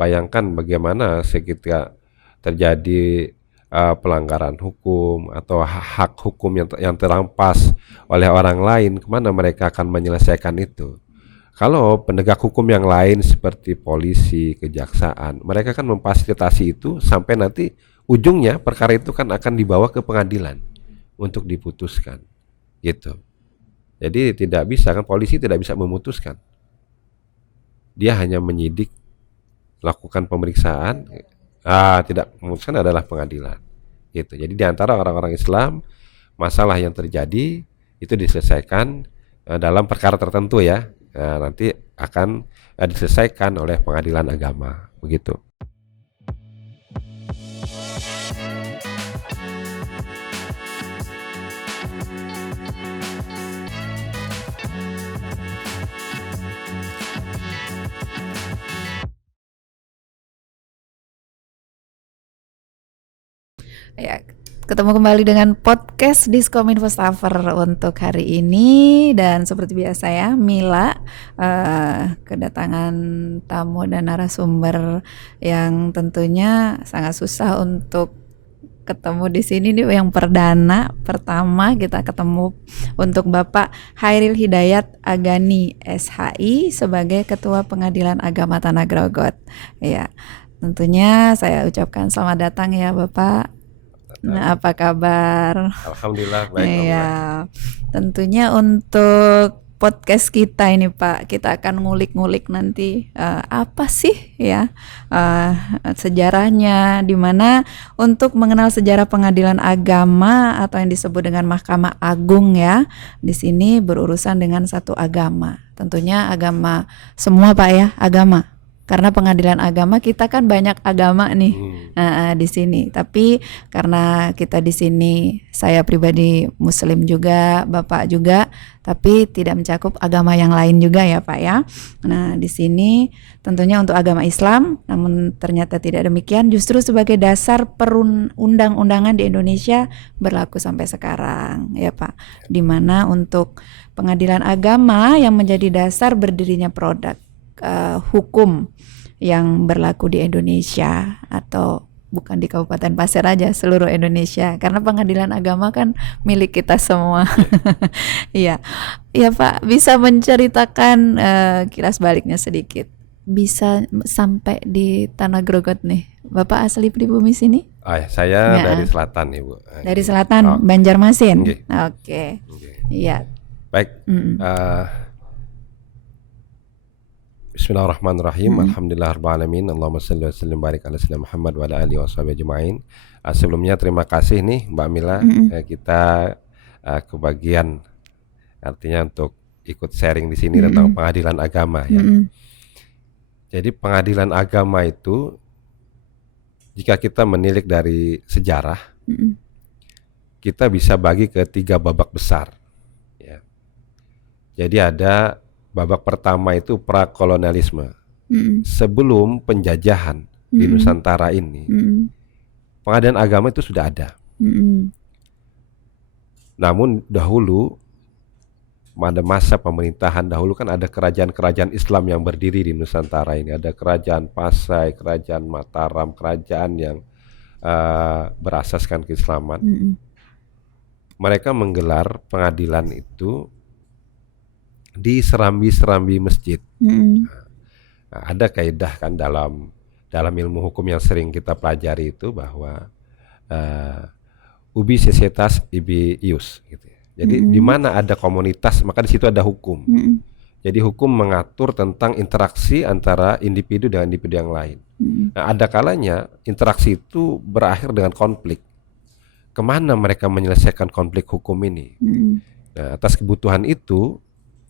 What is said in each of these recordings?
bayangkan bagaimana ketika terjadi pelanggaran hukum atau hak hukum yang terampas oleh orang lain, kemana mereka akan menyelesaikan itu? Kalau penegak hukum yang lain seperti polisi, kejaksaan, mereka kan memfasilitasi itu sampai nanti ujungnya perkara itu kan akan dibawa ke pengadilan untuk diputuskan, gitu. Jadi tidak bisa kan, polisi tidak bisa memutuskan. Dia hanya menyidik, lakukan pemeriksaan, tidak memutuskan adalah pengadilan. Gitu. Jadi di antara orang-orang Islam, masalah yang terjadi itu diselesaikan dalam perkara tertentu ya. Nanti akan diselesaikan oleh pengadilan agama, begitu. Ya, ketemu kembali dengan podcast Diskominfo Stafer untuk hari ini, dan seperti biasa ya, Mila kedatangan tamu dan narasumber yang tentunya sangat susah untuk ketemu di sini nih. Yang pertama kita ketemu untuk Bapak Hairil Hidayat Agani SHI sebagai Ketua Pengadilan Agama Tanah Grogot. Ya, tentunya saya ucapkan selamat datang ya Bapak. Nah, apa kabar? Alhamdulillah baik. Iya, tentunya untuk podcast kita ini Pak, kita akan ngulik-ngulik nanti apa sih ya sejarahnya, dimana untuk mengenal sejarah pengadilan agama atau yang disebut dengan Mahkamah Agung ya, di sini berurusan dengan satu agama, tentunya agama semua Pak ya, agama. Karena pengadilan agama kita kan banyak agama nih di sini. Tapi karena kita di sini, saya pribadi Muslim juga, Bapak juga, tapi tidak mencakup agama yang lain juga ya Pak ya. Nah di sini tentunya untuk agama Islam, namun ternyata tidak demikian. Justru sebagai dasar perundang-undangan di Indonesia berlaku sampai sekarang ya Pak. Dimana untuk pengadilan agama yang menjadi dasar berdirinya produk hukum yang berlaku di Indonesia, atau bukan di Kabupaten Pasir aja, seluruh Indonesia, karena pengadilan agama kan milik kita semua. Iya, ya Pak, bisa menceritakan kilas baliknya sedikit, bisa sampai di Tanah Grogot nih. Bapak asli pribumi sini? Saya dari selatan Ibu. Dari selatan, Banjarmasin. Okay. Oke. Iya. Baik. Bismillahirrahmanirrahim. Alhamdulillahirrahmanirrahim. Allahumma salli wa sallim barik ala sayyidina Muhammad wa ala alihi wa sahbihi ajma'in. Sebelumnya terima kasih nih Mbak Mila, kita kebagian artinya untuk ikut sharing di sini tentang pengadilan agama ya. Jadi pengadilan agama itu, jika kita menilik dari sejarah, kita bisa bagi ke 3 babak besar ya. Jadi ada babak pertama itu prakolonialisme. Sebelum penjajahan di Nusantara ini, pengadilan agama itu sudah ada. Namun dahulu, pada masa pemerintahan dahulu kan ada kerajaan-kerajaan Islam yang berdiri di Nusantara ini. Ada kerajaan Pasai, kerajaan Mataram, kerajaan yang berasaskan keislaman. Mereka menggelar pengadilan itu di serambi-serambi masjid. Nah, ada kaidah kan dalam ilmu hukum yang sering kita pelajari itu bahwa ubi societas ibi ius gitu ya. Jadi di mana ada komunitas maka di situ ada hukum. Jadi hukum mengatur tentang interaksi antara individu dengan individu yang lain. Nah, ada kalanya interaksi itu berakhir dengan konflik. Kemana mereka menyelesaikan konflik hukum ini? Nah, atas kebutuhan itu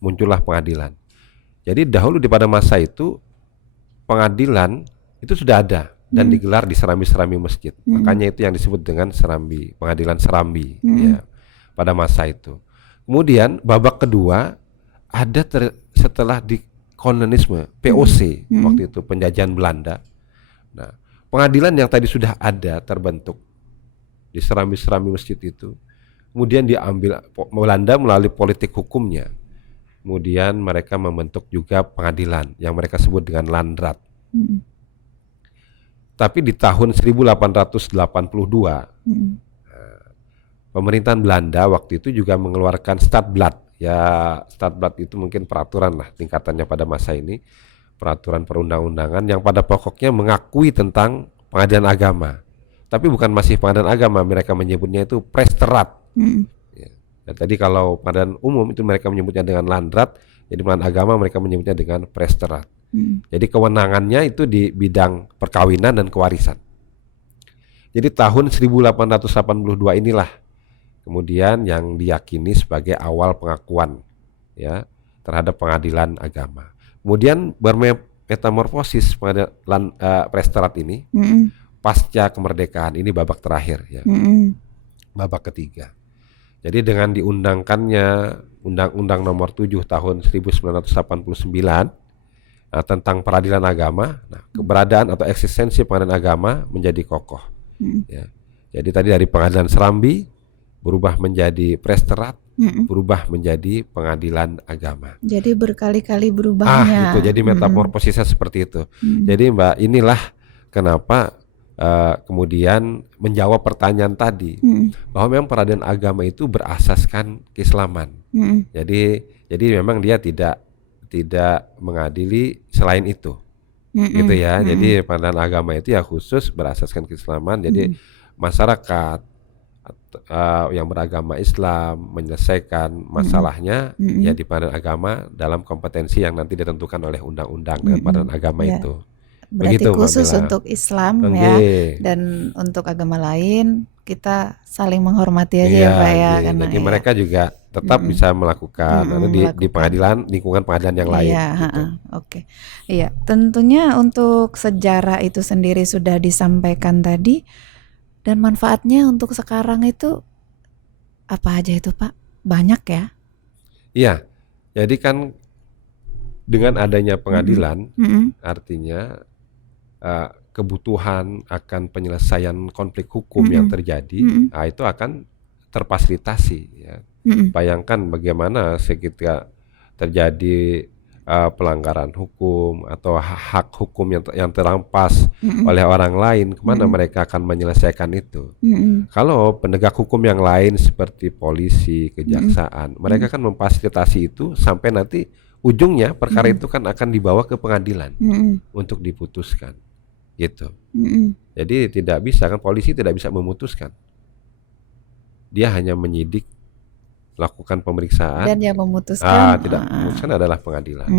muncullah pengadilan. Jadi dahulu di pada masa itu pengadilan itu sudah ada dan digelar di serambi-serambi masjid. Makanya itu yang disebut dengan serambi, pengadilan serambi ya, pada masa itu. Kemudian babak kedua ada setelah di kolonisme, POC waktu itu penjajahan Belanda. Nah, pengadilan yang tadi sudah ada terbentuk di serambi-serambi masjid itu, kemudian diambil Belanda melalui politik hukumnya. Kemudian mereka membentuk juga pengadilan yang mereka sebut dengan Landrat. Tapi di tahun 1882 pemerintahan Belanda waktu itu juga mengeluarkan Stadblad. Ya, Stadblad itu mungkin peraturan lah tingkatannya pada masa ini, peraturan perundang-undangan yang pada pokoknya mengakui tentang pengadilan agama. Tapi bukan masih pengadilan agama, mereka menyebutnya itu Presterat. Ya. Dan tadi kalau pengadilan umum itu mereka menyebutnya dengan Landrat, jadi pengadilan agama mereka menyebutnya dengan Presterat. Jadi kewenangannya itu di bidang perkawinan dan kewarisan. Jadi tahun 1882 inilah kemudian yang diyakini sebagai awal pengakuan ya terhadap pengadilan agama. Kemudian bermetamorfosis pengadilan Presterat ini pasca kemerdekaan, ini babak terakhir ya. Babak ketiga. Jadi dengan diundangkannya Undang-Undang Nomor 7 tahun 1989 tentang peradilan agama, keberadaan atau eksistensi pengadilan agama menjadi kokoh. Ya. Jadi tadi dari pengadilan Serambi berubah menjadi Presterat, berubah menjadi pengadilan agama. Jadi berkali-kali berubahnya. Itu jadi metamorfosisnya seperti itu. Jadi Mbak, inilah kenapa kemudian menjawab pertanyaan tadi bahwa memang peradilan agama itu berasaskan keislaman. Jadi memang dia tidak mengadili selain itu, gitu ya. Jadi pengadilan agama itu ya khusus berasaskan keislaman. Jadi masyarakat yang beragama Islam menyelesaikan masalahnya ya di pengadilan agama dalam kompetensi yang nanti ditentukan oleh undang-undang dengan pengadilan agama itu. Berarti begitu, khusus untuk Islam ya, Oke. dan untuk agama lain kita saling menghormati aja ya Pak ya. Iya. Karena Jadi ya, mereka juga tetap bisa melakukan di melakukan. pengadilan, lingkungan pengadilan yang lain. Iya, Gitu. oke. Iya, tentunya untuk sejarah itu sendiri sudah disampaikan tadi, dan manfaatnya untuk sekarang itu apa aja itu Pak? Banyak ya? Iya. Jadi kan dengan adanya pengadilan, artinya kebutuhan akan penyelesaian konflik hukum yang terjadi, itu akan terfasilitasi. Ya. Bayangkan bagaimana ketika terjadi pelanggaran hukum atau hak hukum yang terampas oleh orang lain, kemana mereka akan menyelesaikan itu? Kalau penegak hukum yang lain seperti polisi, kejaksaan, mereka akan memfasilitasi itu sampai nanti ujungnya perkara itu kan akan dibawa ke pengadilan untuk diputuskan, gitu. Jadi tidak bisa kan, polisi tidak bisa memutuskan, dia hanya menyidik, lakukan pemeriksaan, Dan yang memutuskan tidak memutuskan adalah pengadilan,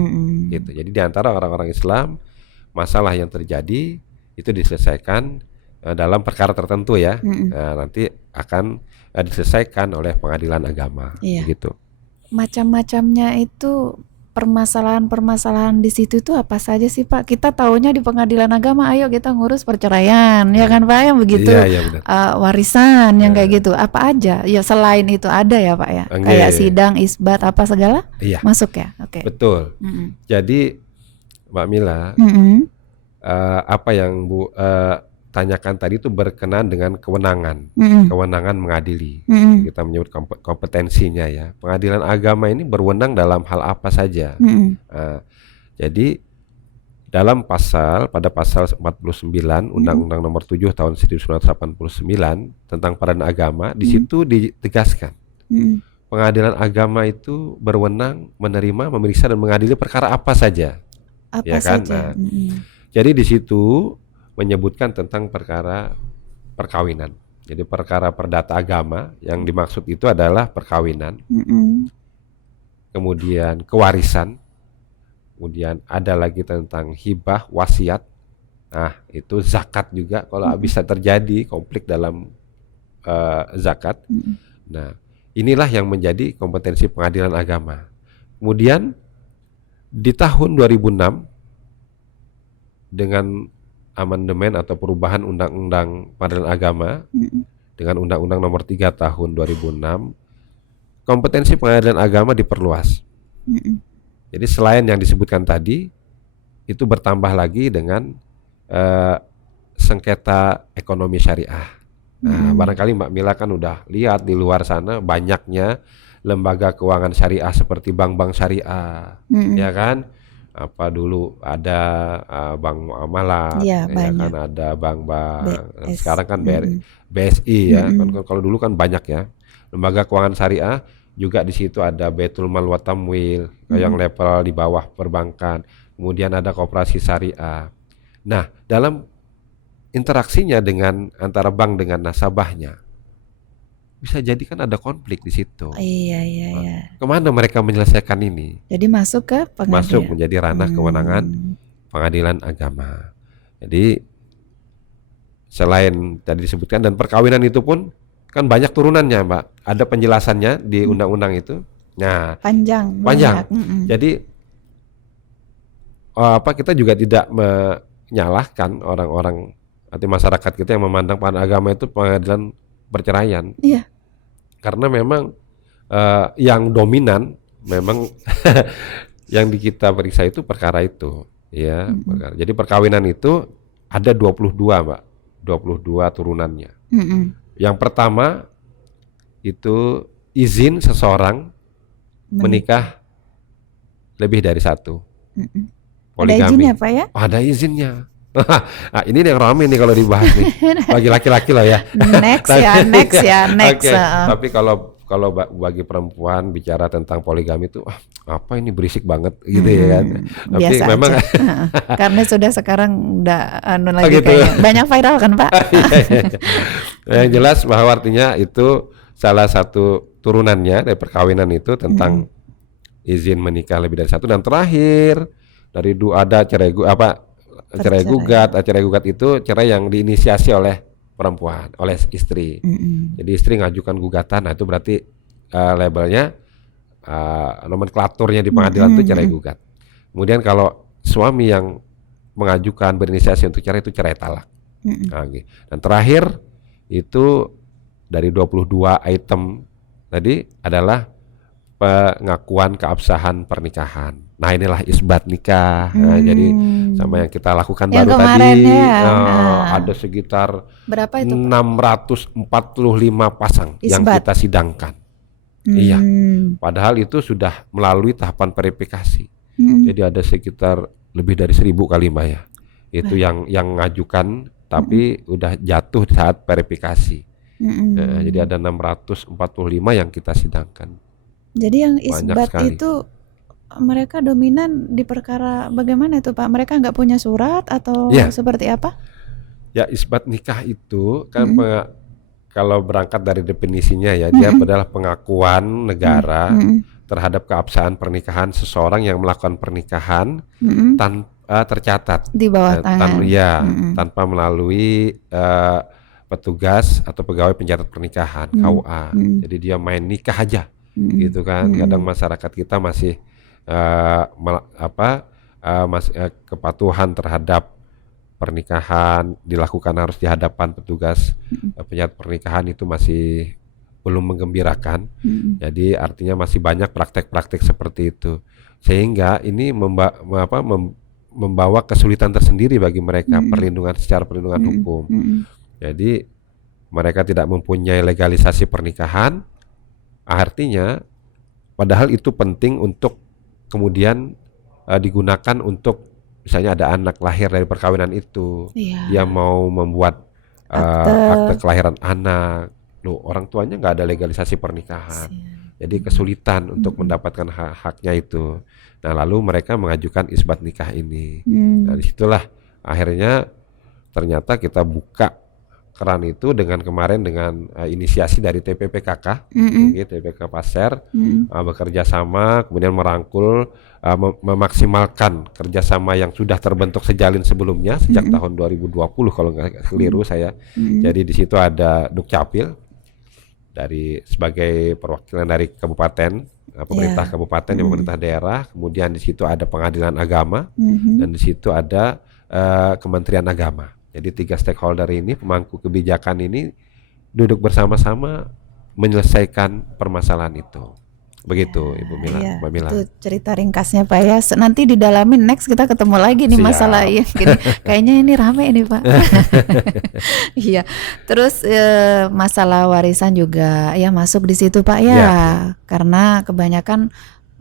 gitu. Jadi di antara orang-orang Islam masalah yang terjadi itu diselesaikan dalam perkara tertentu ya, nanti akan diselesaikan oleh pengadilan agama, gitu. Macam-macamnya itu permasalahan-permasalahan di situ itu apa saja sih Pak? Kita taunya di pengadilan agama, ayo kita ngurus perceraian, ya kan Pak, yang begitu, Iya, benar. warisan yang kayak gitu. Apa aja? Ya selain itu ada ya Pak ya, kayak sidang, isbat, apa segala masuk ya? Oke. Betul. Jadi Mbak Mila, apa yang Bu tanyakan tadi itu berkenaan dengan kewenangan, kewenangan mengadili. Kita menyebut kompetensinya ya. Pengadilan agama ini berwenang dalam hal apa saja. Jadi dalam pada pasal 49 Undang-Undang Nomor 7 tahun 1989 tentang peradilan agama, di situ ditegaskan pengadilan agama itu berwenang menerima, memeriksa dan mengadili perkara apa saja. Apa ya kan? saja? Jadi di situ menyebutkan tentang perkara perkawinan. Jadi perkara perdata agama yang dimaksud itu adalah perkawinan, kemudian kewarisan, kemudian ada lagi tentang hibah, wasiat. Nah itu zakat juga kalau bisa terjadi konflik dalam zakat. Nah inilah yang menjadi kompetensi pengadilan agama. Kemudian di tahun 2006 dengan amandemen atau perubahan Undang-Undang Pengadilan Agama dengan Undang-Undang Nomor 3 tahun 2006, kompetensi pengadilan agama diperluas. Jadi selain yang disebutkan tadi, itu bertambah lagi dengan sengketa ekonomi syariah. Nah, barangkali Mbak Mila kan udah lihat di luar sana banyaknya lembaga keuangan syariah seperti bank-bank syariah, ya kan? apa dulu ada bank muamalat, Ya, ya kan banyak. ada bank-bank. Sekarang kan Mm-mm. BSI ya, kan Mm-mm. kalau dulu kan banyak ya. Lembaga keuangan syariah juga di situ ada Baitul Mal wa Tamwil yang Mm-mm. level di bawah perbankan. Kemudian ada koperasi syariah. Nah, dalam interaksinya dengan antara bank dengan nasabahnya bisa jadi kan ada konflik di situ. Iya, iya, Nah, iya. kemana mereka menyelesaikan ini? Jadi masuk ke Masuk pengadilan. menjadi ranah kewenangan Hmm. pengadilan agama. Jadi selain tadi disebutkan dan perkawinan itu pun kan banyak turunannya, Mbak. Ada penjelasannya di undang-undang itu. Nah, Panjang, banyak. panjang. Jadi kita juga tidak menyalahkan orang-orang atau masyarakat kita yang memandang pengadilan agama itu pengadilan perceraian. Iya. Karena memang yang dominan memang yang di kita periksa itu perkara itu, ya. Perkara. Jadi perkawinan itu ada 22, Mbak. 22 turunannya. Yang pertama itu izin seseorang menikah lebih dari satu. Ada izinnya, Pak ya? Ada izinnya. Nah, ini yang ramai nih kalau dibahas nih. Bagi laki-laki loh ya. Next ya. Oke. Tapi kalau bagi perempuan bicara tentang poligami itu apa ini berisik banget gitu ya kan. Tapi Biasa memang aja. Karena sudah sekarang udah lagi gitu. kayak banyak viral kan, Pak? Yang jelas bahwa artinya itu salah satu turunannya dari perkawinan itu tentang izin menikah lebih dari satu, dan terakhir dari ada cerai gugat itu cerai yang diinisiasi oleh perempuan, oleh istri. Jadi istri ngajukan gugatan, nah itu berarti labelnya nomenklaturnya di pengadilan itu cerai gugat. Kemudian kalau suami yang mengajukan berinisiasi untuk cerai itu cerai talak. Nah, gitu. Dan terakhir itu dari 22 item tadi adalah pengakuan keabsahan pernikahan. Nah, inilah isbat nikah. Nah, jadi sama yang kita lakukan yang baru tadi ada sekitar berapa itu, 645 pasang isbat yang kita sidangkan. Iya. Padahal itu sudah melalui tahapan verifikasi. Jadi ada sekitar lebih dari 1000 kali, Mbak ya. Itu yang ngajukan tapi udah jatuh saat verifikasi. Jadi ada 645 yang kita sidangkan. Jadi yang isbat itu mereka dominan di perkara bagaimana itu, Pak? Mereka nggak punya surat atau seperti apa? Ya, isbat nikah itu kan kalau berangkat dari definisinya ya, dia adalah pengakuan negara terhadap keabsahan pernikahan seseorang yang melakukan pernikahan tanpa tercatat di bawah tangan. Tanpa melalui petugas atau pegawai pencatat pernikahan KUA. Jadi dia main nikah aja. Gitu kan. Kadang masyarakat kita masih kepatuhan terhadap pernikahan dilakukan harus di hadapan petugas pencatat pernikahan itu masih belum menggembirakan. Jadi artinya masih banyak praktek-praktek seperti itu, sehingga ini membawa kesulitan tersendiri bagi mereka secara perlindungan hukum. Jadi mereka tidak mempunyai legalisasi pernikahan. Artinya padahal itu penting untuk kemudian digunakan untuk misalnya ada anak lahir dari perkawinan itu, dia mau membuat akte kelahiran anak, loh orang tuanya nggak ada legalisasi pernikahan, jadi kesulitan untuk mendapatkan haknya itu. Nah lalu mereka mengajukan isbat nikah ini. Nah disitulah akhirnya ternyata kita buka keran itu dengan inisiasi dari TPPKK, TPK Passer, bekerja sama, kemudian merangkul, memaksimalkan kerjasama yang sudah terbentuk sejalin sebelumnya sejak tahun 2020 kalau nggak keliru saya. Jadi di situ ada Dukcapil sebagai perwakilan dari kabupaten, pemerintah kabupaten, pemerintah daerah. Kemudian di situ ada pengadilan agama dan di situ ada Kementerian Agama. Jadi 3 stakeholder ini, pemangku kebijakan ini duduk bersama-sama menyelesaikan permasalahan itu. Begitu Ibu Mila, Mbak Mila. Itu cerita ringkasnya Pak ya. Nanti didalamin, next kita ketemu lagi nih masalah ya. Kayaknya ini rame ini Pak. Iya. Terus masalah warisan juga ya masuk di situ Pak ya. Karena kebanyakan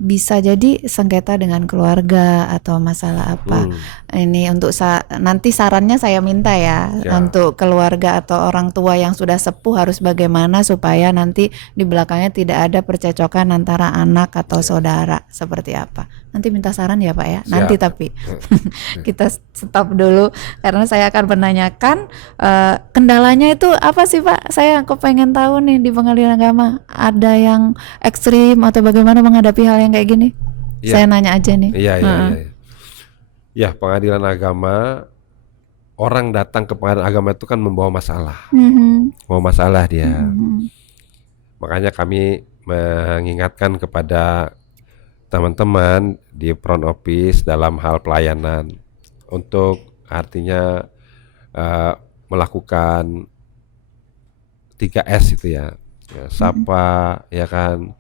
bisa jadi sengketa dengan keluarga atau masalah apa. Ini untuk nanti sarannya saya minta ya, untuk keluarga atau orang tua yang sudah sepuh harus bagaimana supaya nanti di belakangnya tidak ada percecokan antara anak atau saudara, seperti apa. Nanti minta saran ya Pak ya. Nanti tapi kita stop dulu karena saya akan menanyakan kendalanya itu apa sih Pak? Saya kepengen tahu nih di pengadilan agama ada yang ekstrim atau bagaimana menghadapi hal yang kayak gini? Saya nanya aja nih. Iya. Ya, pengadilan agama, orang datang ke pengadilan agama itu kan membawa masalah. Membawa masalah dia. Makanya kami mengingatkan kepada teman-teman di front office dalam hal pelayanan untuk artinya melakukan 3S itu ya. Sapa, ya kan,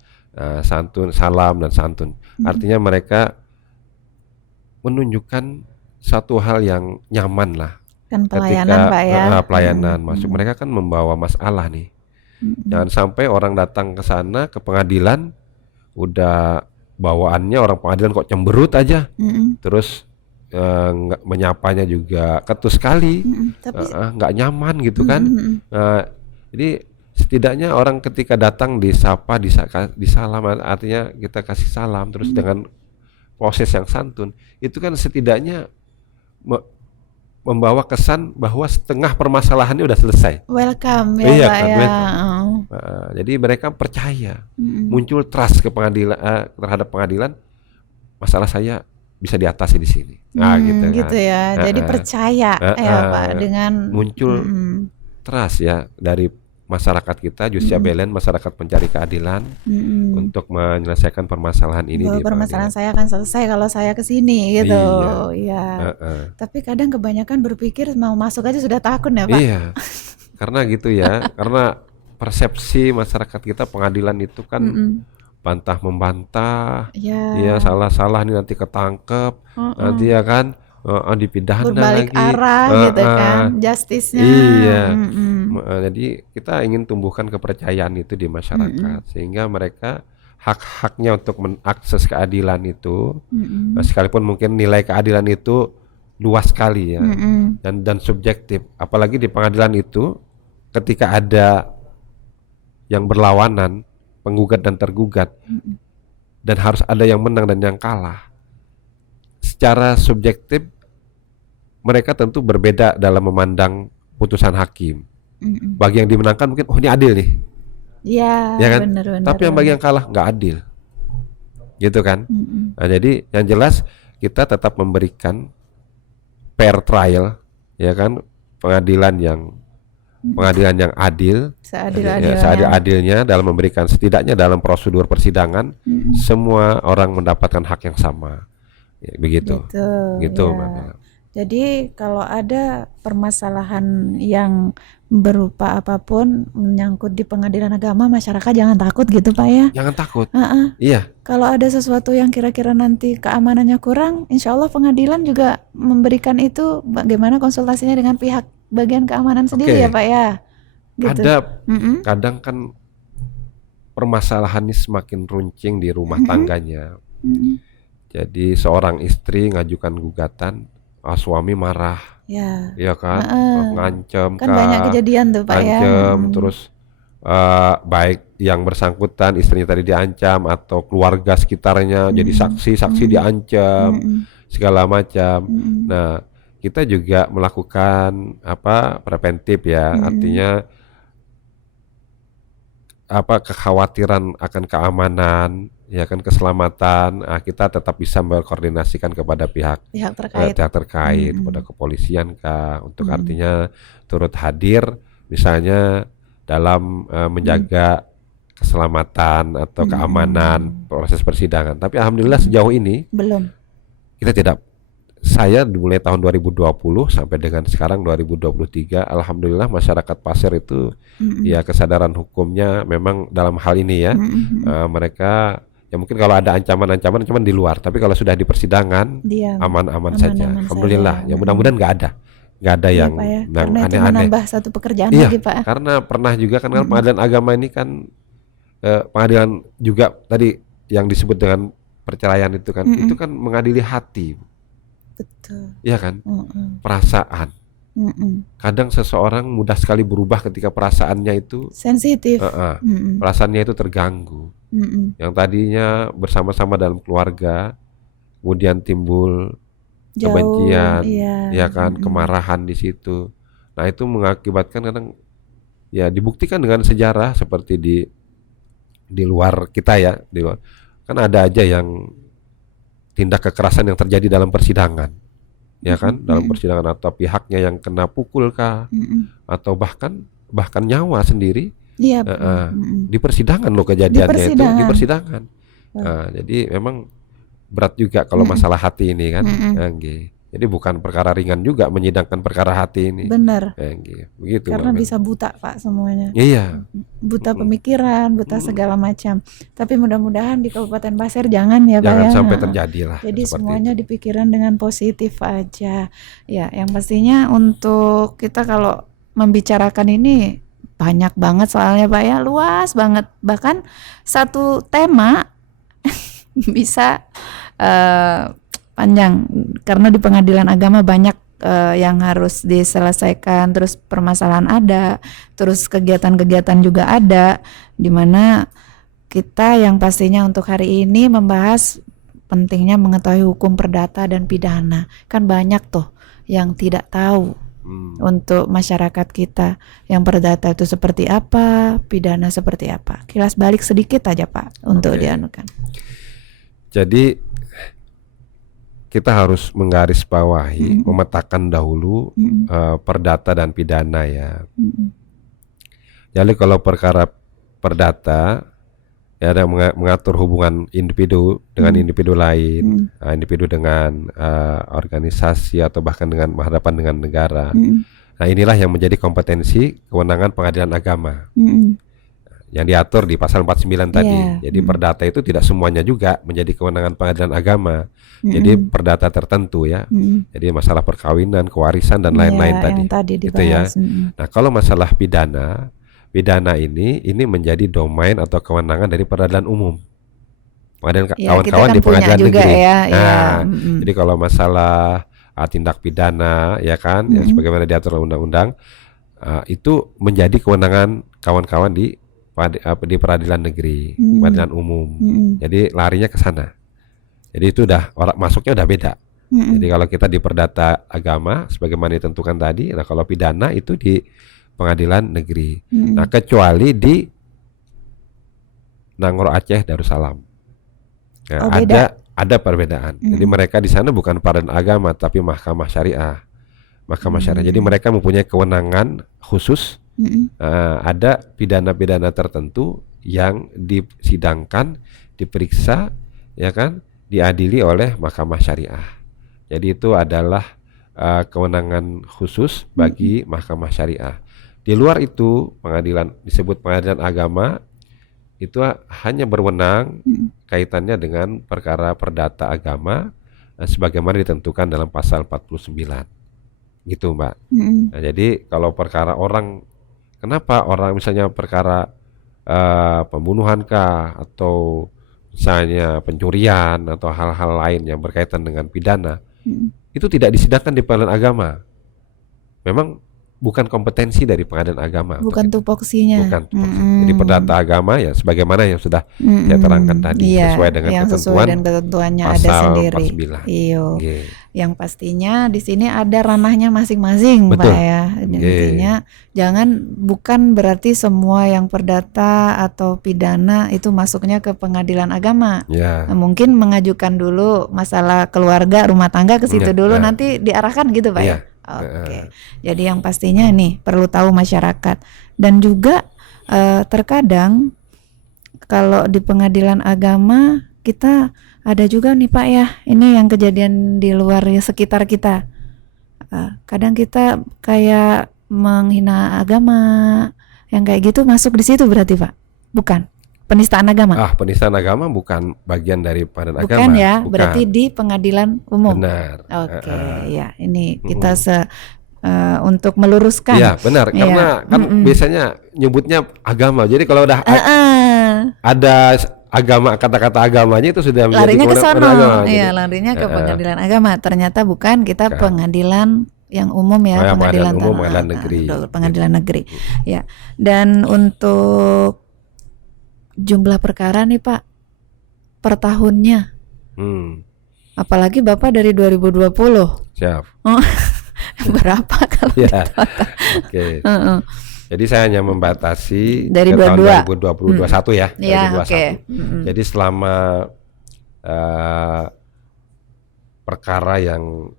santun, salam dan santun. Artinya mereka menunjukkan satu hal yang nyaman lah. Kan pelayanan Pak ya. Pelayanan, masuk mereka kan membawa masalah nih. Jangan sampai orang datang ke sana ke pengadilan udah bawaannya orang pengadilan kok cemberut aja, terus menyapanya juga ketus sekali, nggak nyaman gitu kan. Jadi setidaknya orang ketika datang disapa, disalam, artinya kita kasih salam terus dengan proses yang santun, itu kan setidaknya membawa kesan bahwa setengah permasalahannya udah selesai. Welcome ya Pak ya. Jadi mereka percaya, muncul trust ke pengadilan, terhadap pengadilan, masalah saya bisa diatasi di sini. Gitu kan. Gitu ya. Jadi percaya ya Pak dengan muncul trust ya dari masyarakat kita, Justia Belen, masyarakat pencari keadilan, untuk menyelesaikan permasalahan ini. Permasalahan saya akan selesai kalau saya kesini gitu. Iya. Tapi kadang kebanyakan berpikir mau masuk aja sudah takut ya Pak. Iya. Karena gitu ya, karena persepsi masyarakat kita pengadilan itu kan bantah membantah, ya salah-salah nih nanti ketangkep, nanti ya kan dipidana berbalik lagi, arah gitu kan, justice-nya. Iya. Jadi kita ingin tumbuhkan kepercayaan itu di masyarakat, sehingga mereka hak-haknya untuk mengakses keadilan itu, sekalipun mungkin nilai keadilan itu luas sekali ya, dan subjektif. Apalagi di pengadilan itu, ketika ada yang berlawanan, penggugat dan tergugat, dan harus ada yang menang dan yang kalah. Secara subjektif mereka tentu berbeda dalam memandang putusan hakim. Bagi yang dimenangkan mungkin ini adil nih, ya kan? Bener, tapi yang bagi yang kalah nggak adil, gitu kan? Nah, jadi yang jelas kita tetap memberikan fair trial, ya kan? Pengadilan yang adil, seadil-adilnya dalam memberikan, setidaknya dalam prosedur persidangan, semua orang mendapatkan hak yang sama. Ya, begitu ya. Jadi kalau ada permasalahan yang berupa apapun menyangkut di pengadilan agama, masyarakat jangan takut gitu Pak ya. Jangan takut. Iya. Kalau ada sesuatu yang kira-kira nanti keamanannya kurang, insya Allah pengadilan juga memberikan itu, bagaimana konsultasinya dengan pihak bagian keamanan sendiri ya Pak ya. Gitu. Ada kadang kan permasalahannya semakin runcing di rumah tangganya. Jadi seorang istri ngajukan gugatan, suami marah, ya kan, ngancem, kan banyak kejadian tuh Pak ngancem, terus baik yang bersangkutan istrinya tadi diancam atau keluarga sekitarnya jadi saksi diancam, segala macam. Nah, kita juga melakukan preventif ya, artinya kekhawatiran akan keamanan, ya kan, keselamatan, kita tetap bisa berkoordinasikan kepada pihak terkait, pada kepolisian untuk artinya turut hadir misalnya dalam menjaga keselamatan atau keamanan proses persidangan. Tapi alhamdulillah sejauh ini belum. Saya mulai tahun 2020 sampai dengan sekarang 2023, alhamdulillah masyarakat Pasir itu ya kesadaran hukumnya memang dalam hal ini ya, mereka ya mungkin kalau ada ancaman-ancaman cuman di luar, tapi kalau sudah di persidangan aman-aman saja. Alhamdulillah. Ya mudah-mudahan nggak ada yang Pak ya. yang Karena itu aneh-aneh. menambah satu pekerjaan lagi Pak. Karena pernah juga kan pengadilan agama ini kan pengadilan juga tadi yang disebut dengan perceraian itu kan, itu kan mengadili hati, Betul. ya kan, perasaan. Kadang seseorang mudah sekali berubah ketika perasaannya itu Sensitif. perasaannya itu terganggu. Yang tadinya bersama-sama dalam keluarga, kemudian timbul Jauh, kebencian, iya. ya kan, kemarahan di situ. Nah itu mengakibatkan kadang, ya dibuktikan dengan sejarah seperti di luar kita ya, di luar kan ada aja yang tindak kekerasan yang terjadi dalam persidangan, ya kan, dalam persidangan, atau pihaknya yang kena pukul kah, atau bahkan nyawa sendiri. Iya. Di persidangan loh kejadiannya itu, di persidangan. Oh. Jadi memang berat juga kalau masalah hati ini kan. Jadi bukan perkara ringan juga menyidangkan perkara hati ini. Benar. Begitu. Karena bisa buta Pak semuanya. Iya. Buta pemikiran, buta segala macam. Tapi mudah-mudahan di Kabupaten Pasir jangan ya Pak Jangan ya. sampai terjadi lah. Jadi semuanya dipikiran dengan positif aja. Ya, yang pastinya untuk kita kalau membicarakan ini banyak banget soalnya Pak ya, luas banget. Bahkan satu tema bisa panjang karena di pengadilan agama banyak yang harus diselesaikan, terus permasalahan ada, terus kegiatan-kegiatan juga ada, dimana kita yang pastinya untuk hari ini membahas pentingnya mengetahui hukum perdata dan pidana. Kan banyak tuh yang tidak tahu. Untuk masyarakat kita, yang perdata itu seperti apa, pidana seperti apa. Kilas balik sedikit aja Pak untuk dianukan. Jadi kita harus menggarisbawahi, memetakan dahulu perdata dan pidana ya. Jadi kalau perkara perdata ya ada mengatur hubungan individu dengan individu lain, individu dengan organisasi atau bahkan dengan berhadapan dengan negara. Nah inilah yang menjadi kompetensi kewenangan pengadilan agama yang diatur di pasal 49 tadi. Jadi perdata itu tidak semuanya juga menjadi kewenangan pengadilan agama. Jadi perdata tertentu ya. Jadi masalah perkawinan, kewarisan dan lain-lain tadi. Itu ya. Nah kalau masalah pidana ini menjadi domain atau kewenangan dari peradilan umum, pengadilan kawan-kawan di pengadilan negeri. Jadi kalau masalah tindak pidana ya kan, ya sebagaimana diatur undang-undang, itu menjadi kewenangan kawan-kawan di peradilan negeri, peradilan umum. Jadi larinya ke sana. Jadi itu masuknya udah beda. Jadi kalau kita di perdata agama sebagaimana ditentukan tadi, nah kalau pidana itu di pengadilan negeri. Nah kecuali di Nangro Aceh Darussalam. Nah, ada perbedaan. Jadi mereka di sana bukan peradilan agama tapi mahkamah syariah. Jadi mereka mempunyai kewenangan khusus. Ada pidana-pidana tertentu yang disidangkan, diperiksa, ya kan, diadili oleh mahkamah syariah. Jadi itu adalah kewenangan khusus bagi mahkamah syariah. Di luar itu disebut pengadilan agama itu hanya berwenang kaitannya dengan perkara perdata agama sebagaimana ditentukan dalam pasal 49. Gitu Mbak. Nah, jadi kalau perkara kenapa orang misalnya perkara pembunuhan kah atau misalnya pencurian atau hal-hal lain yang berkaitan dengan pidana itu tidak disidangkan di pengadilan agama. Memang bukan kompetensi dari pengadilan agama. Bukan tupoksinya. Jadi perdata agama ya sebagaimana yang sudah saya terangkan tadi, sesuai dengan ketentuannya ada sendiri. 49. Yang pastinya di sini ada ranahnya masing-masing, Pak ya. Intinya bukan berarti semua yang perdata atau pidana itu masuknya ke pengadilan agama. Nah, mungkin mengajukan dulu masalah keluarga, rumah tangga ke situ dulu, nanti diarahkan gitu Pak ya. Oke. Jadi yang pastinya nih perlu tahu masyarakat, dan juga terkadang kalau di pengadilan agama kita ada juga nih Pak ya, ini yang kejadian di luar sekitar kita. Kadang kita kayak menghina agama, yang kayak gitu masuk di situ berarti Pak? Bukan? Penistaan agama? Penistaan agama bukan bagian dari pengadilan agama. Bukan ya, berarti di pengadilan umum. Benar. Oke, ya ini kita untuk meluruskan. Iya benar, karena kan biasanya nyebutnya agama. Jadi kalau udah agama, kata-kata agamanya itu sudah menjadi larinya ke kewenangan sono. agama. Iya, larinya ke pengadilan agama. Ternyata bukan, kita Bukan. pengadilan yang umum ya, Ya, pengadilan umum, tanah, pengadilan negeri. pengadilan negeri. Ya. Dan untuk jumlah perkara nih Pak per tahunnya. Apalagi Bapak dari 2020. Siap. Berapa kalau Ya. Oke. Jadi saya hanya membatasi dari ke tahun 2021 ya, ya, 2021. okay. Jadi selama perkara yang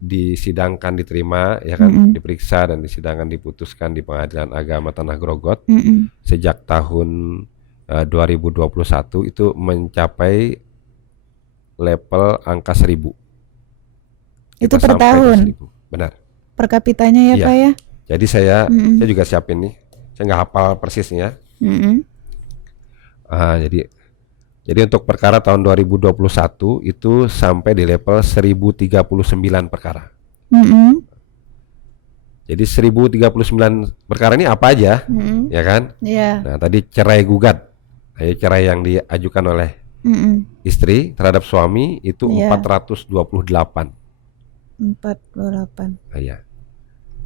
disidangkan, diterima ya kan, diperiksa dan disidangkan, diputuskan di Pengadilan Agama Tanah Grogot sejak tahun 2021 itu mencapai level angka 1000. Itu per tahun? 1000. Benar. Per kapitanya ya, Pak ya? Jadi saya juga siapin nih. Saya nggak hafal persisnya. Jadi untuk perkara tahun 2021 itu sampai di level 1039 perkara. Jadi 1039 perkara ini apa aja, ya kan? Yeah. Nah tadi cerai gugat, cerai yang diajukan oleh istri terhadap suami itu 428. 48. Nah, ya.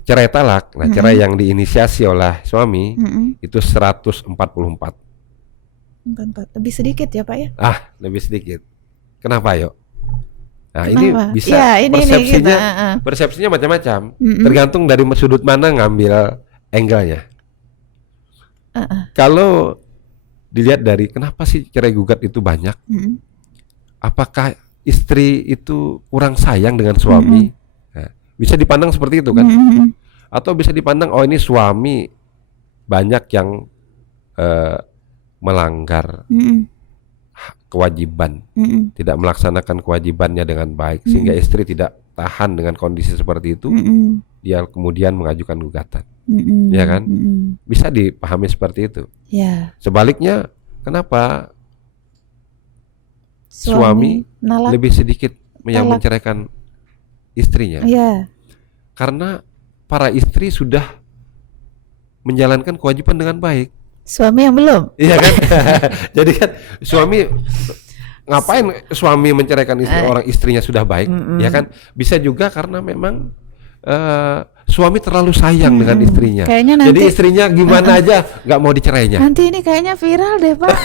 Cerai talak, nah cerai yang diinisiasi oleh suami itu 144. 44. Lebih sedikit ya Pak ya? Lebih sedikit. Kenapa yuk? Nah Kenapa? ini bisa persepsinya, persepsinya macam-macam. Tergantung dari sudut mana ngambil angle-nya. Kalau dilihat dari kenapa sih cerai gugat itu banyak? Apakah istri itu kurang sayang dengan suami? Nah, bisa dipandang seperti itu kan? Atau bisa dipandang ini suami banyak yang melanggar kewajiban, tidak melaksanakan kewajibannya dengan baik, sehingga istri tidak tahan dengan kondisi seperti itu, dia kemudian mengajukan gugatan, ya kan? Bisa dipahami seperti itu. Sebaliknya, kenapa suami lebih sedikit yang menceraikan istrinya? Karena para istri sudah menjalankan kewajiban dengan baik. Suami yang belum. Iya kan? Jadi kan suami ngapain suami menceraikan istri, orang istrinya sudah baik, ya kan? Bisa juga karena memang suami terlalu sayang dengan istrinya. Kayaknya nanti, jadi istrinya gimana aja nggak mau dicerainya. Nanti ini kayaknya viral deh Pak.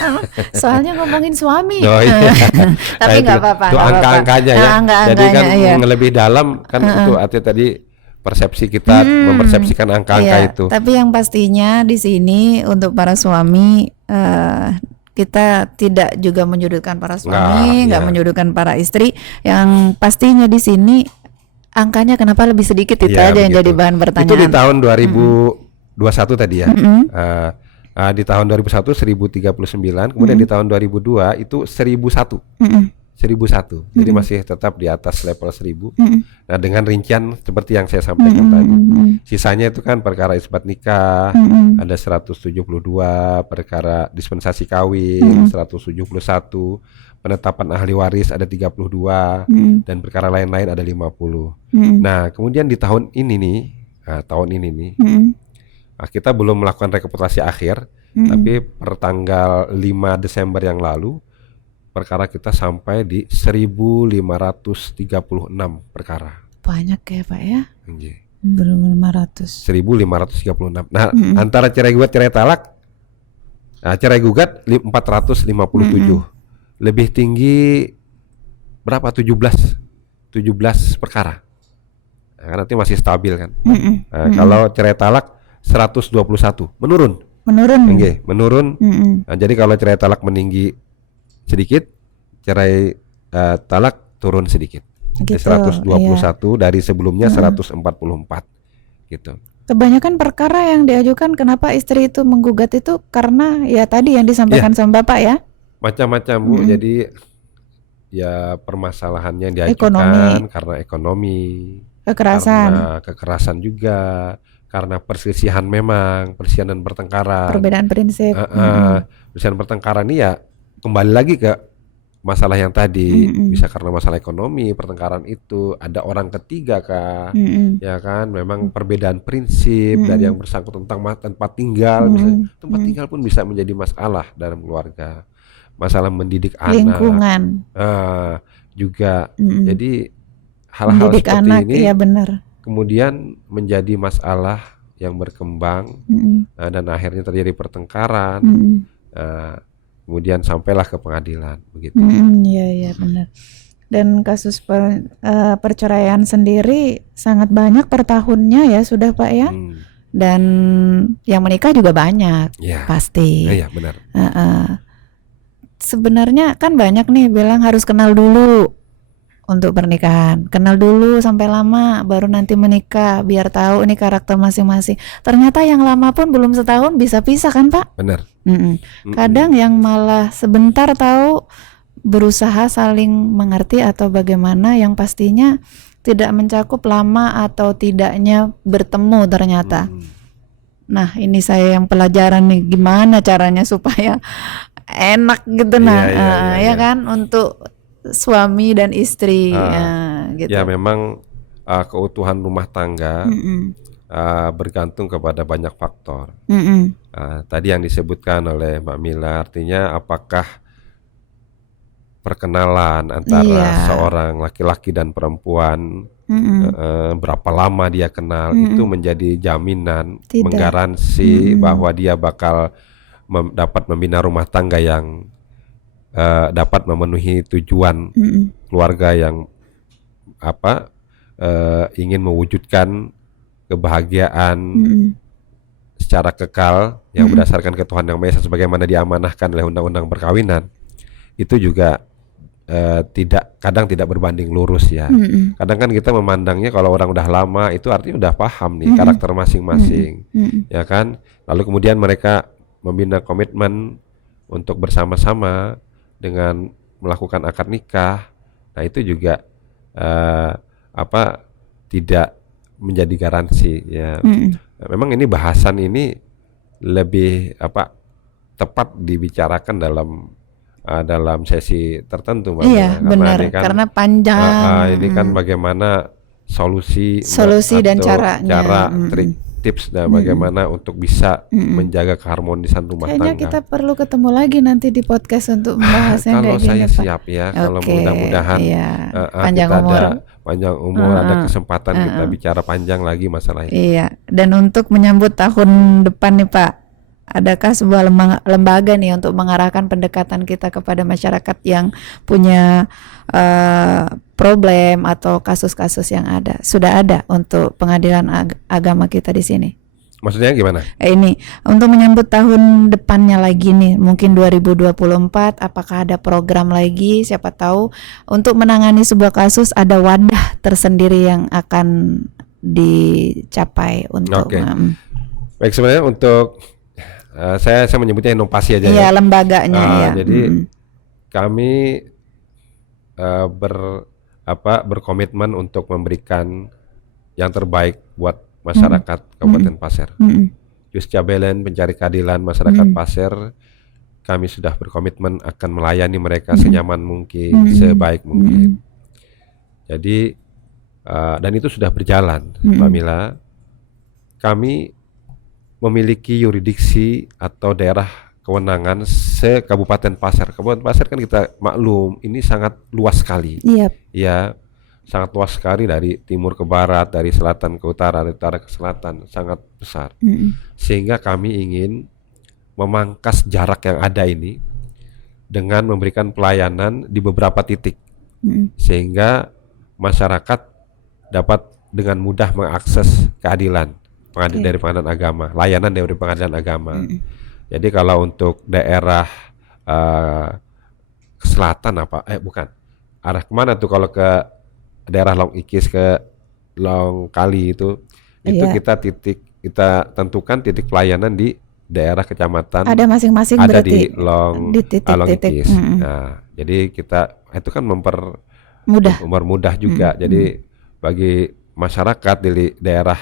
Soalnya ngomongin suami. Tapi nggak apa-apa. Itu angka-angkanya ya. Jadi kan lebih dalam kan itu artinya tadi persepsi kita mempersepsikan angka-angka itu. Tapi yang pastinya di sini untuk para suami kita tidak juga menyudutkan para suami, nggak menyudutkan para istri. Yang pastinya di sini angkanya kenapa lebih sedikit itu aja yang jadi bahan pertanyaan. Itu di tahun 2021 tadi ya. Di tahun 2001 1039, kemudian di tahun 2002 itu 1001. 1001. Jadi masih tetap di atas level 1000. Nah, dengan rincian seperti yang saya sampaikan tadi. Sisanya itu kan perkara isbat nikah, ada 172, perkara dispensasi kawin 171, penetapan ahli waris ada 32, dan perkara lain-lain ada 50. Nah, kemudian di tahun ini nih, kita belum melakukan rekapitulasi akhir, tapi per tanggal 5 Desember yang lalu perkara kita sampai di 1536 perkara. Banyak ya Pak ya? 1536. Nah, antara cerai gugat cerai talak, cerai gugat 457. Lebih tinggi berapa? 17 perkara. Nah, nanti masih stabil kan. Kalau cerai talak 121, menurun. Menurun. Nah, jadi kalau cerai talak meninggi sedikit, cerai talak turun sedikit. Gitu, 121 dari sebelumnya 144 gitu. Kebanyakan perkara yang diajukan kenapa istri itu menggugat itu karena ya tadi yang disampaikan sama Bapak ya. Macam-macam Bu. Jadi ya permasalahannya diajukan karena ekonomi, karena kekerasan juga, karena perselisihan perselisihan dan pertengkaran. Perbedaan prinsip. Perselisihan pertengkaran ini ya kembali lagi ke masalah yang tadi, bisa karena masalah ekonomi, pertengkaran itu ada orang ketiga kah, ya kan, memang perbedaan prinsip dari yang bersangkutan tentang tempat tinggal, misalnya tempat tinggal pun bisa menjadi masalah dalam keluarga. masalah mendidik anak, lingkungan juga. Mm-mm. Jadi hal-hal mendidik seperti anak ini ya benar. kemudian menjadi masalah yang berkembang, Mm-mm. dan akhirnya terjadi pertengkaran, Mm-mm. kemudian sampailah ke pengadilan begitu. Iya benar. Dan kasus perceraian sendiri sangat banyak per tahunnya ya sudah Pak ya. Dan yang menikah juga banyak Ya. pasti. Iya benar. Sebenarnya kan banyak nih bilang harus kenal dulu untuk pernikahan, kenal dulu sampai lama baru nanti menikah biar tahu ini karakter masing-masing. Ternyata yang lama pun belum setahun bisa pisah kan Pak? Benar. Kadang yang malah sebentar tahu berusaha saling mengerti atau bagaimana, yang pastinya tidak mencakup lama atau tidaknya bertemu ternyata. Nah ini saya yang pelajaran nih gimana caranya supaya enak gitu ya kan untuk suami dan istri gitu. Ya memang keutuhan rumah tangga bergantung kepada banyak faktor. Tadi yang disebutkan oleh Mbak Mila, artinya apakah perkenalan antara seorang laki-laki dan perempuan, berapa lama dia kenal, itu menjadi jaminan, menggaransi bahwa dia bakal dapat membina rumah tangga yang dapat memenuhi tujuan keluarga yang ingin mewujudkan kebahagiaan secara kekal yang berdasarkan ketuhanan yang Maha Esa sebagaimana diamanahkan oleh undang-undang perkawinan. Itu juga kadang tidak berbanding lurus ya. Kadang kan kita memandangnya kalau orang udah lama itu artinya udah paham nih karakter masing-masing, ya kan. Lalu kemudian mereka membina komitmen untuk bersama-sama dengan melakukan akad nikah. Nah itu juga tidak menjadi garansi ya. Memang ini bahasan ini lebih tepat dibicarakan dalam sesi tertentu, Mbak. Iya benar kan, karena panjang. Ini kan bagaimana solusi dan caranya, trik, tips dan bagaimana untuk bisa menjaga keharmonisan rumah Kayaknya tangga. kita perlu ketemu lagi nanti di podcast untuk membahasnya kalau kayak gini, saya Pak. siap ya. Kalau mudah-mudahan panjang kita umur. panjang umur, ada kesempatan kita bicara panjang lagi masalah ini. Iya. Dan untuk menyambut tahun depan nih Pak, adakah sebuah lembaga nih untuk mengarahkan pendekatan kita kepada masyarakat yang punya problem atau kasus-kasus yang ada? Sudah ada untuk pengadilan agama kita di sini. Maksudnya gimana? Ini untuk menyambut tahun depannya lagi nih, mungkin 2024, apakah ada program lagi? Siapa tahu untuk menangani sebuah kasus ada wadah tersendiri yang akan dicapai untuk. Baik, sebenarnya untuk saya menyebutnya inovasi aja ya. Lembaganya ya. Jadi kami berkomitmen untuk memberikan yang terbaik buat masyarakat Kabupaten Pasir. Justia Belen, pencari keadilan masyarakat Pasir, kami sudah berkomitmen akan melayani mereka senyaman mungkin, sebaik mungkin. Jadi dan itu sudah berjalan, Mbak Mila. Kami memiliki yurisdiksi atau daerah kewenangan se-Kabupaten Pasir. Kabupaten Pasir kan kita maklum ini sangat luas sekali. Ya, sangat luas sekali, dari timur ke barat, dari selatan ke utara, dari utara ke selatan, sangat besar. Sehingga kami ingin memangkas jarak yang ada ini dengan memberikan pelayanan di beberapa titik, sehingga masyarakat dapat dengan mudah mengakses keadilan dari pengadilan agama, layanan dari pengadilan agama. Jadi kalau untuk daerah selatan arah kemana tuh, kalau ke daerah Long Ikis ke Long Kali itu kita tentukan titik pelayanan di daerah kecamatan, ada masing-masing, ada berarti di Long Ikis. Nah, jadi kita itu kan mempermudah juga. Jadi bagi masyarakat di daerah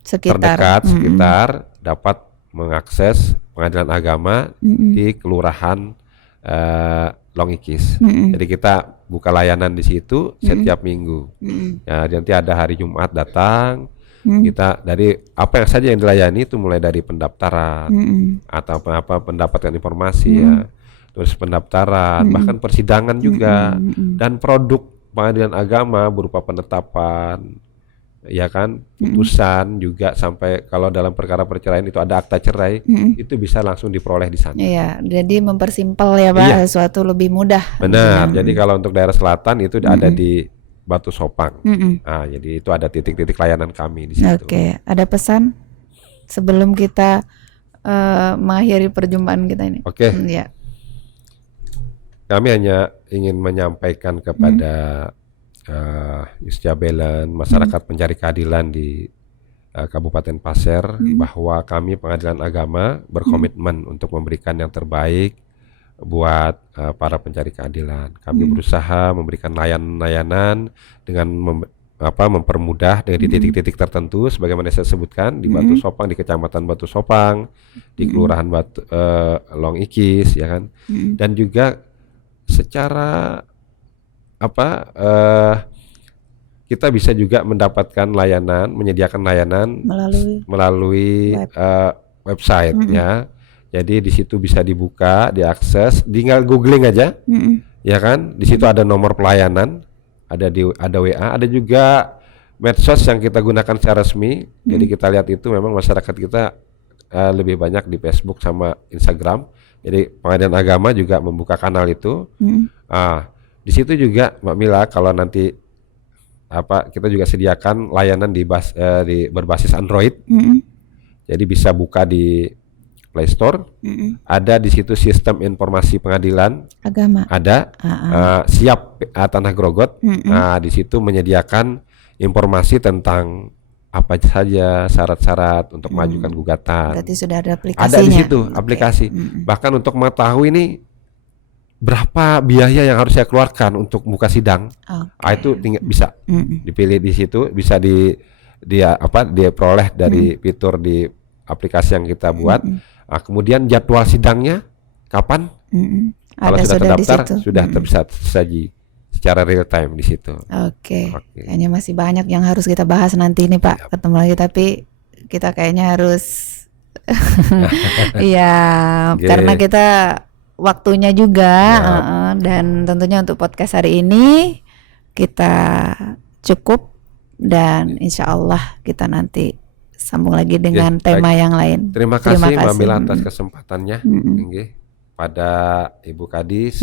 terdekat sekitar dapat mengakses pengadilan agama di kelurahan Long Ikis. Jadi kita buka layanan di situ setiap minggu. Ya, nanti ada hari Jumat datang. Kita dari apa yang saja yang dilayani itu mulai dari pendaftaran atau pendapatkan informasi ya. terus pendaftaran, bahkan persidangan juga, dan produk pengadilan agama berupa penetapan, ya kan, putusan juga, sampai kalau dalam perkara perceraian itu ada akta cerai, itu bisa langsung diperoleh di sana. Iya, jadi mempersimpel ya Pak, Iya. sesuatu lebih mudah. Benar. Jadi kalau untuk daerah selatan itu ada di Batu Sopang. Nah, jadi itu ada titik-titik layanan kami di situ. Oke, ada pesan sebelum kita mengakhiri perjumpaan kita ini? Oke. Ya. Kami hanya ingin menyampaikan kepada Yusjabelan, masyarakat pencari keadilan di Kabupaten Pasir, bahwa kami pengadilan agama berkomitmen untuk memberikan yang terbaik buat para pencari keadilan. Kami berusaha memberikan layanan dengan mempermudah di titik-titik tertentu, sebagaimana saya sebutkan di Batu Sopang, di Kecamatan Batu Sopang, di Kelurahan Long Ikis, ya kan, dan juga secara kita bisa juga mendapatkan layanan, menyediakan layanan melalui website ya. Jadi di situ bisa dibuka, diakses, tinggal googling aja, ya kan. Di situ ada nomor pelayanan, ada WA, ada juga medsos yang kita gunakan secara resmi. Jadi kita lihat itu memang masyarakat kita lebih banyak di Facebook sama Instagram. Jadi pengadilan agama juga membuka kanal itu. Di situ juga Mbak Mila, kalau nanti kita juga sediakan layanan di berbasis Android. Jadi bisa buka di Play Store. Ada di situ sistem informasi pengadilan agama. Ada siap Tanah Grogot. Nah, di situ menyediakan informasi tentang apa saja syarat-syarat untuk mengajukan gugatan. Berarti sudah ada aplikasinya. Ada di situ aplikasi. Bahkan untuk mengetahui ini berapa biaya yang harus saya keluarkan untuk buka sidang, itu bisa dipilih di situ, bisa diperoleh dari fitur di aplikasi yang kita buat. Kemudian jadwal sidangnya kapan? Kalau sudah terdaftar sudah bisa tersaji secara real time di situ. Oke. Kayaknya masih banyak yang harus kita bahas nanti ini Pak. Ketemu lagi, tapi kita kayaknya harus iya, karena kita waktunya juga dan tentunya untuk podcast hari ini kita cukup, dan insya Allah kita nanti sambung lagi dengan tema yang lain. Terima kasih Mbak Mila atas kesempatannya. Pada Ibu Kadis,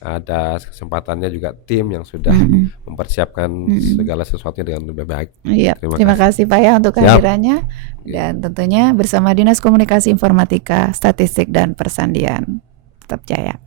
ada kesempatannya juga tim yang sudah mempersiapkan segala sesuatunya dengan lebih baik. Iya, terima kasih Pak ya untuk kehadirannya. Dan tentunya bersama Dinas Komunikasi Informatika, Statistik dan Persandian. Tetap jaya.